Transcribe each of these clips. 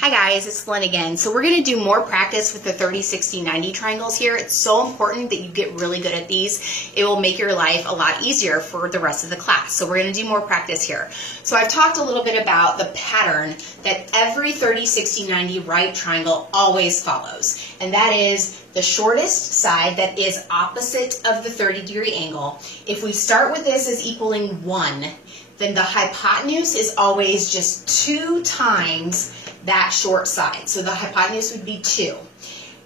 Hi guys, it's Lynn again. So we're going to do more practice with the 30, 60, 90 triangles here. It's so important that you get really good at these. It will make your life a lot easier for the rest of the class. So we're going to do more practice here. So I've talked a little bit about the pattern that every 30, 60, 90 right triangle always follows. And that is the shortest side that is opposite of the 30-degree angle. If we start with this as equaling 1, then the hypotenuse is always just 2 times that short side. So the hypotenuse would be 2.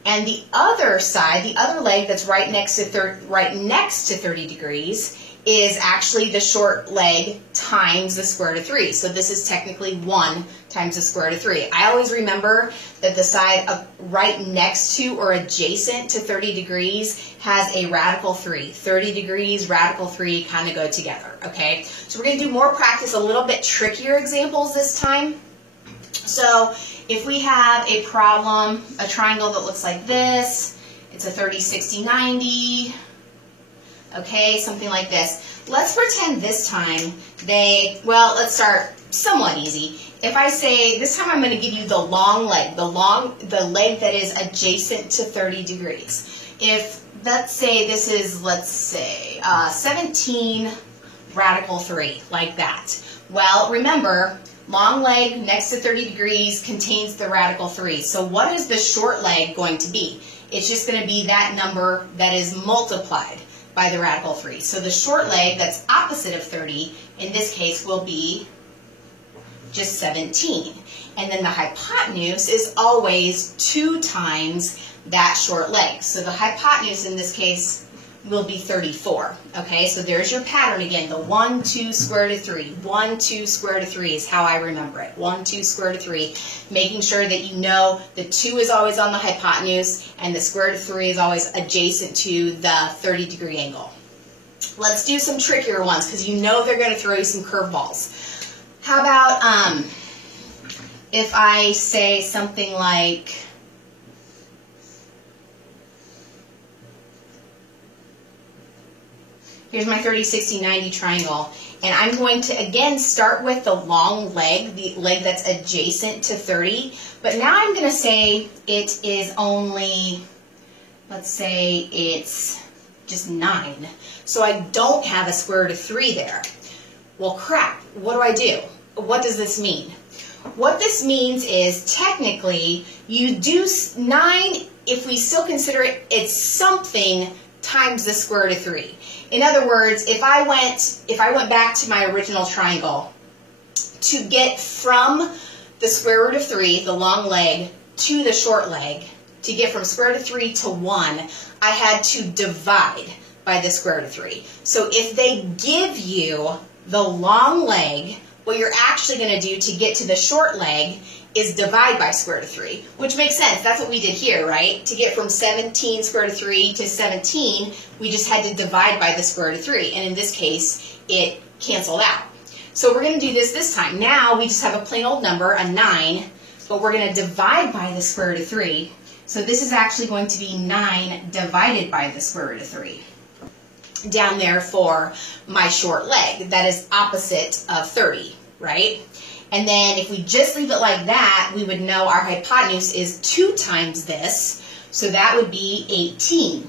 And the other side, the other leg that's right next to 30 degrees is actually the short leg times the square root of 3. So this is technically 1 times the square root of 3. I always remember that the side right next to or adjacent to 30 degrees has a radical 3. 30 degrees, radical 3 kind of go together, okay? So we're going to do more practice, a little bit trickier examples this time. So if we have a problem, a triangle that looks like this, it's a 30, 60, 90, okay, something like this. Let's pretend this time let's start somewhat easy. If I say, this time I'm going to give you the long leg, the leg that is adjacent to 30 degrees. If, let's say this is, 17 radical 3, like that. Well, remember, long leg next to 30 degrees contains the radical 3. So what is the short leg going to be? It's just going to be that number that is multiplied by the radical 3. So the short leg that's opposite of 30, in this case, will be just 17. And then the hypotenuse is always 2 times that short leg. So the hypotenuse in this case will be 34. Okay, so there's your pattern again. The 1, 2, square root of 3. 1, 2, square root of 3 is how I remember it. 1, 2, square root of 3. Making sure that you know the 2 is always on the hypotenuse and the square root of 3 is always adjacent to the 30-degree angle. Let's do some trickier ones because you know they're going to throw you some curveballs. How about if I say something like, here's my 30, 60, 90 triangle, and I'm going to, again, start with the long leg, the leg that's adjacent to 30, but now I'm going to say it is only, let's say it's just 9, so I don't have a square root of 3 there. Well, crap, what do? What does this mean? What this means is, technically, you do 9, if we still consider it, it's something times the square root of 3. In other words, if I went back to my original triangle, to get from the square root of 3, the long leg, to the short leg, to get from square root of 3 to 1, I had to divide by the square root of 3. So if they give you the long leg, what you're actually going to do to get to the short leg is divide by square root of 3, which makes sense. That's what we did here, right? To get from 17 square root of 3 to 17, we just had to divide by the square root of 3. And in this case, it canceled out. So we're going to do this time. Now we just have a plain old number, a 9, but we're going to divide by the square root of 3. So this is actually going to be 9 divided by the square root of 3. Down there for my short leg that is opposite of 30, right? And then if we just leave it like that, we would know our hypotenuse is 2 times this, so that would be 18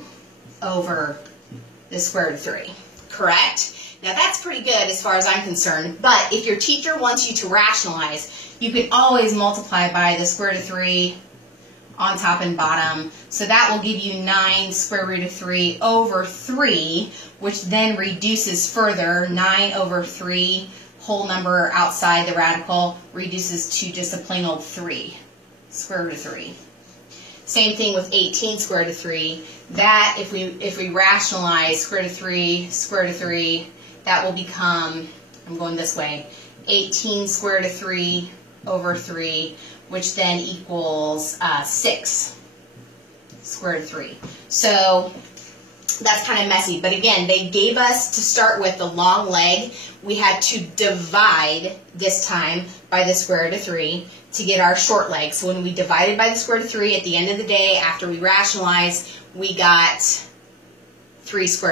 over the square root of 3, correct? Now that's pretty good as far as I'm concerned, but if your teacher wants you to rationalize, you can always multiply by the square root of 3 on top and bottom. So that will give you 9 square root of 3 over 3, which then reduces further. 9 over 3, whole number outside the radical, reduces to just a plain old 3, square root of 3. Same thing with 18 square root of 3. That, if we rationalize square root of 3, square root of 3, that will become, I'm going this way, 18 square root of 3 over 3, which then equals 6 square root of 3. So that's kind of messy, but again, they gave us to start with the long leg. We had to divide this time by the square root of 3 to get our short leg. So when we divided by the square root of 3, at the end of the day, after we rationalized, we got 3 squared